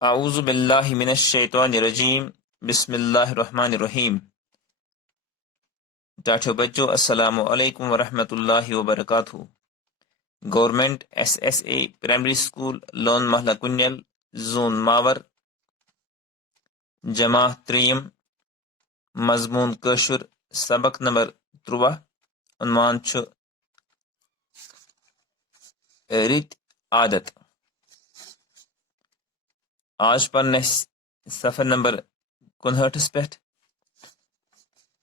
अऊज़ु बिल्लाहि मिनश शैतानिर रजीम बिस्मिल्लाहिर रहमानिर रहीम। टाठियो बच्चों अस्सलामु अलैकुम व रहमतुल्लाहि व बरकातुहू। Government SSA primary school Lone महला कुन्नल जोन मावर जमा त्रीम मजमून कशुर सबक नंबर 13 उन्वान छु रित आदत। आज पढ़ने सफर नंबर 59 पे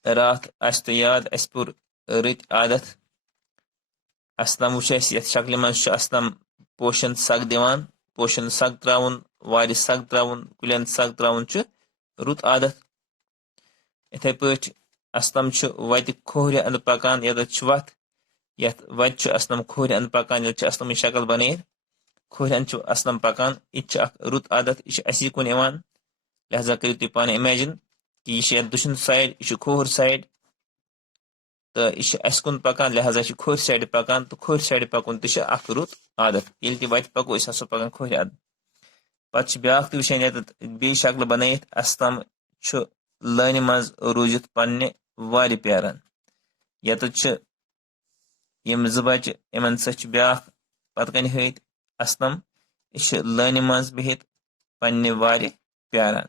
रात तो याद अस पुर रित आदत असलम वो यथ शक्ल मज असलम पोशन सग दिवान पोशन सग त्राउन वारि सग त्राउन कुलियन सग त्राउन रुत आदत। इथे पठ असलम वत खोहर अंद पकान यत वत यथ वत असलम खोहर अंद पकान ये असलम शक्ल बन खोहर अंद असलम पकान यह रुत आदत यह असी कुन इवान। लिहाजा करो तुम पान इमेजिन कि यह दुशन साइड यह खोहर साइड तो यह अस कुन पकान लिहाजा खोहर साइड पकान तो खोहर साइड पकुन तो रुत आदत ये तह वत पको हसो पकान खोहर आदत। पे ब्या वुचान ये बे शक्ल बन असलम लाइन मज रूजित पन्ने वारि प्यारान यत यम ज बच्चे इन सह ब्या पत कन हत असलम यह लाइन मज बिहित पन्ने वारि प्यारान।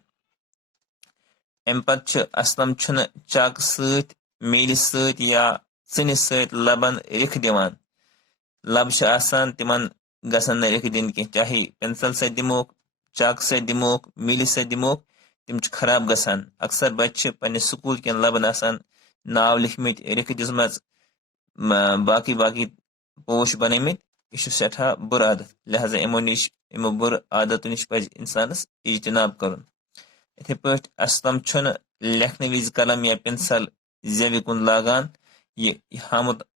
अम पत असलम चक सत मील सत या चनिस सत लबन रिख दिवान लब आसान तिमन गसन रिख दिन कह चाहे पेंसिल सत दिमोक चक सत दिमोक मील सत दिमोक तिम खराब गसान। अक्सर बच्चे पन्ने स्कूल कन लबन आसान नाव लिखमित रिख दिजमज बाकी बाकी पोश बनमित यह सठा बुर आदत। लिहाजा इमो बुर आदत नश पज इंसानस इजतनाब कर। इथे पठ असलम लेखन विज कलम या पेंसिल जेवि कुन लागान यह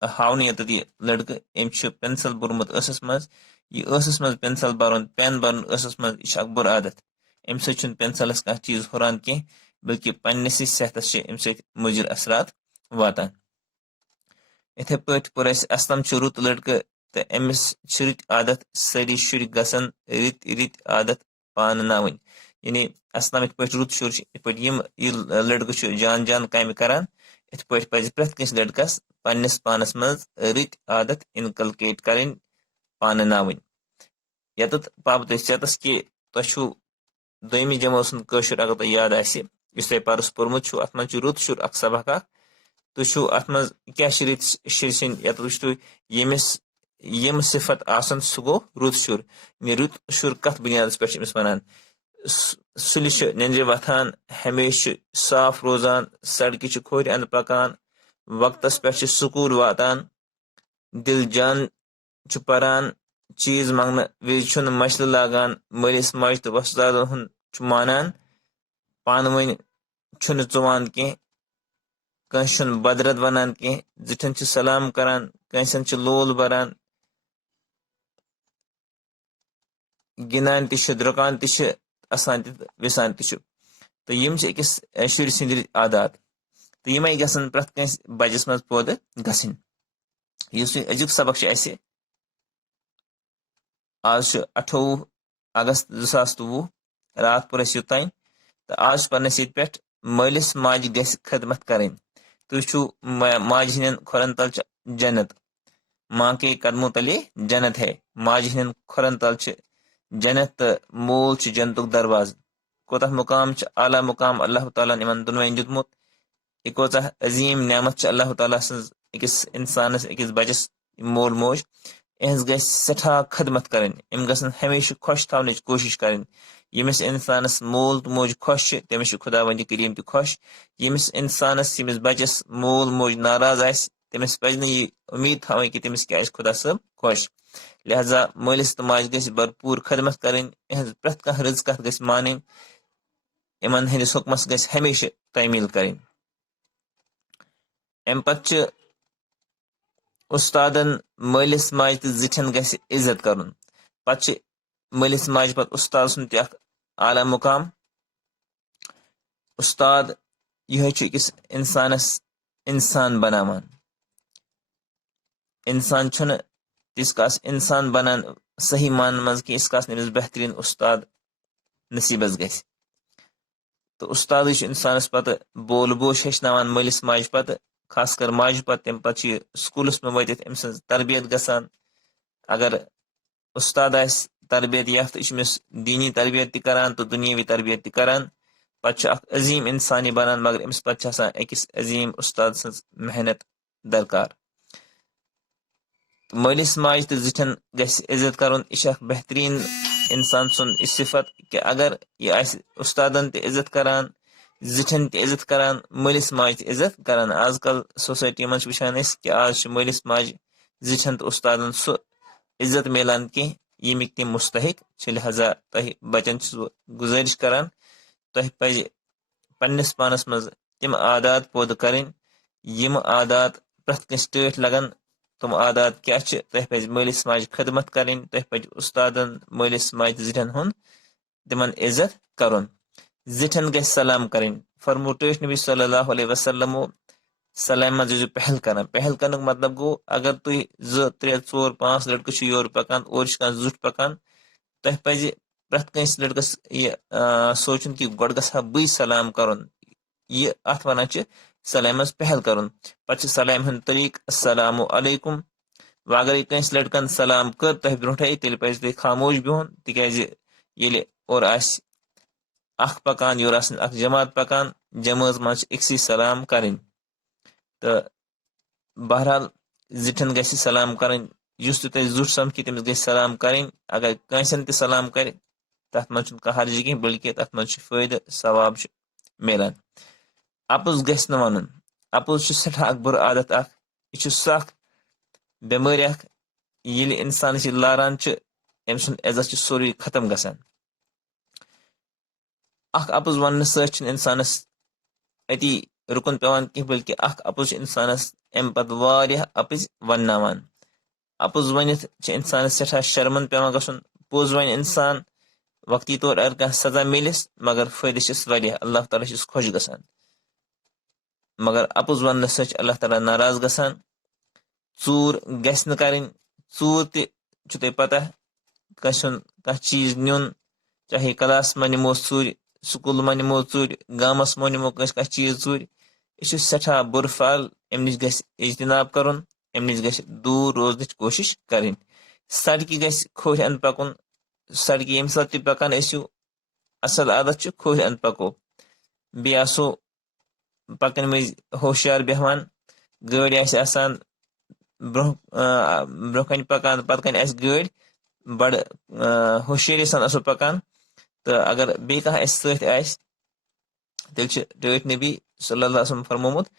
हावन ये लड़क अम पेंसिल बुरमुत असस मज यह मज पेंसिल बरन पेन बरन असस मज यह बुर आदत। अम सत पेंसिलस कह चीज हुरान कह बल्कि पन्नस सेहतस अम मुजिर असरात वातान। इथे पठ पुर असलम रुत लड़क तो अमिस रित आदत सारी शुर गसन रित रित आदत पान नावन यानी असलम इत पे रुत शुर लड़क जान जान कम करान इत पे पज प्रत कस लड़कस पन्नस पानस मज रित आदत इनकलकेट करें पान नावन। यत पाबत चतस कि तुम दोमी जमो सुर अगर तुम याद आस परस पोर्मुत अत मज रुत शुर अख सबक तुम अत मज क्या रित शुर सन यत वो यमिस यम सिफत आसन सह गो रुत शुर। रुत शुर कत बुनियाद पे वन सुलि नंद्र वथान हमेशा साफ रोजान सड़क खोर अंद पकान वक्तस पे स्कूल वातान दिल जान पारान चीज मंगन विज मशल लागान मलिस माज तो वस्तादन हुन मानान पान वन चुवान कह कंस बदरत वनान कह जिठन सलाम करान कंसन लोल बरान गिनान द्रुकान आसान विसान तो यम अकिस शुर सद आदात तो यमे गसन प्रत कंस बचस मज पौध गसन। अजुक सबक आज 28 अगस्त 2023 रात पुर युतान तो आज पन्नस ये पे मलिस माज ग खदमत करें तुम माज हिंदन खुरन तल जन्नत माँ के कदमों तले जन्नत है माज हिंदन खुरन तल जन्नत तो मोल जन्नतुक दरवाज कोता मुकाम आला मुकाम अल्लाह ताला इन दुनवन दितमुत यह कोता अजीम नेमत अल्लाह ताला अकिस इंसानस अकिस बचस मोल मोज इहज ग सठा खदमत करें इम गसन हमेशा खुश थवन कोशिश करें। यमिस इंसानस मोल तो मोज खुश तमिस खुदावंद करीम तो खुश यमिस इंसानस यमिस बचस मोल मोज नाराज तमिस पज यह उम्मीद थवन कि तमिस क्या खुदा सब खुश। लिहाजा मलिस तो माज ग भरपूर खदमत करें इहज प्रत कह रज कत ग मान इन हंदिस हुकमस ग हमेशा तामील करें। अम पत उस्तादन मलिस माज तो जिठन ग इज्जत कर पे मलिस माज पे उस्ताद सुन आला मुकाम उस्ताद यह इंसानस इंसान बनावान इंसान तिस कास इंसान बनान सही मान मज कि इस कास नमिस बेहतरीन उस्ताद नसीबस गस तो उस्ताद इंसानस पत बोल बोश हेचनावान मलिस माज पत खासकर माज पत तम पत स्कूलस में वतित अम सज तरबियत गसान अगर उस्ताद तरबियत याफ्त अमिस दीनी तरबियत ति करान तो दुनियावी तरबियत ति करान पत अजीम इंसानी बनान मगर अमिस पत अकिस अजीम उस्ताद सज मेहनत दरकार मलिस माज तो जिठन गस इज्जत करुन यह बेहतरीन इंसान सुन सिफत कि अगर यह उस्तादन ते इज्जत करान जिठन ते इज्जत करान मलिस माज ते इज्जत करान आजकल सोसाइटी मज वुचान कि आज मलिस माज जिठन तो उस्तादन सु इज्जत मिलान कि यमिक तम मुस्तहिक लिहाजा तह बचन गुजारिश करान तह पज पन्निस पानस मज तम आदात पौध करें यम आदात प्रथ कस टठ लगन तुम आदात क्या तह पे मलिस माज खदमत करें तह पे उस्तादन मलिस माज जिठन हुन तिमन इज्जत करुन जिठन गस सलाम करें फरमो टठ नबी सल्लल्लाहु अलैहि वसल्लम सलाम मज पहल कर मतलब गो अगर तुम 2 3 4 5 लड़क योर पकान और जुट पकान तह पे प्रथ कस लड़कस सोचन कि गोड गसा बी सलाम करुन यह अत वन सलाम पहल करुन पे सलाम हंद तरीक अस्सलामु अलैकुम व अगर कस लड़कन सलाम कर तह ब्रोटे तेल पे तुम खामोश बिहुन तिकाज ये और अख पकान योर जमात पकान जमात मज अक्सी सलाम करें तो बहरहाल जिठन गस सलाम करें तुम जुट समझ तमिस गस सलाम करें अगर कंसन ते सलाम कर तथ मज कह हर्ज कह बल्कि तथ मज फायदे सवाब मिलान अपुज गस न वन अपुज सठा बुर आदत यह सख बेमारी ये इंसान लारान अम सुंद इज्जत सोरे खत्म गसान अपुज वन सत इंसानस अति रुकन पेवान कह बल्कि अपुज इंसानस अम पत अपुज one अपुज Vanit इंसानस सठा Sharman पेवान गसन pose one इंसान वक्ती तौर अगर कह सजा मिलिस मगर फायदे अल्लाह ताला खुश गसान मगर अपुज वन सत अल्लाह ताला नाराज गसान चूर गस न करें चूर ते पता कह चीज नुन चाहे क्लास में निमो चूर स्कूल में निमो चूर गामस में निमो कह चीज चूर यह सठा बुर फल अम नश गस इज्तनाब करुन अम नश गस दूर रोजन कोशिश करें सड़क गस खोह अंद पकुन सड़क ये सात पकान असल आदत खोह अंद पको बे आसो पकन मज होशियार बेहवान गाड़ी आसान ब्रोह कन पकान पत कन गाड़ी बड़ होशियारी सान असो पकान तो अगर बे कह सत तेल टठ नबी सल्लल्लाहु अलैहि वसल्लम फरमोमुत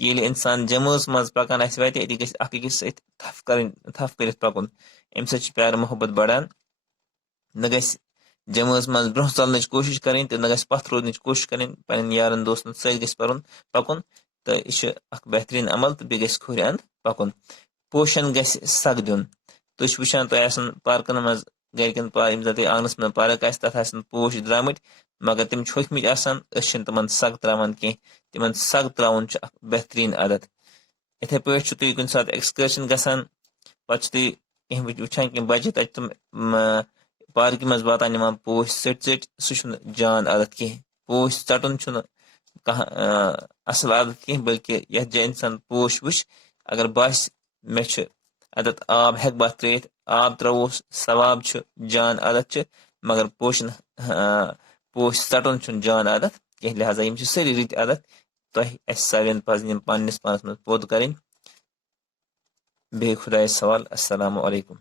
ये इंसान जमात मज पकान वत अकिस थफ कर पकुन अम सत प्यार मोहब्बत बढ़ान न गस जमात मज ब्रोह चलन कोशिश करें तो न गस पथ रोजन कोशिश करें पन यारन दोस्तन सत गस पकुन तो यह बेहतरीन अमल तो बे गस खोर अंद पकुन पोशन गस सग दिन तुम वुचान तुम पार्कन मज गरकन आंगनस में पार्क तथ पोश द्रामत मगर तम होकमित तमन सग त्रावान कह तिमन सग त्रावन बेहतरीन आदत इथे पे तुम कुछ सात एक्सकर्शन गसान पे कह वुचान कि बच्चे तक तुम पार्क मज वातान निमान पोश चट सह जान आदत कह पोश चटन कह असल आदत कह बल्कि यह जै इंसान पोश वुच अगर बास मे आदत आब हेक बह त्रित आब त्रोस सवाब जान आदत मगर पोश चटन जान आदत कह लिहाजा यम सारी रित आदत तह सावन पजन पन्निस पानस मज पोद करें बे खुदा सवाल अस्सलामु अलैकुम।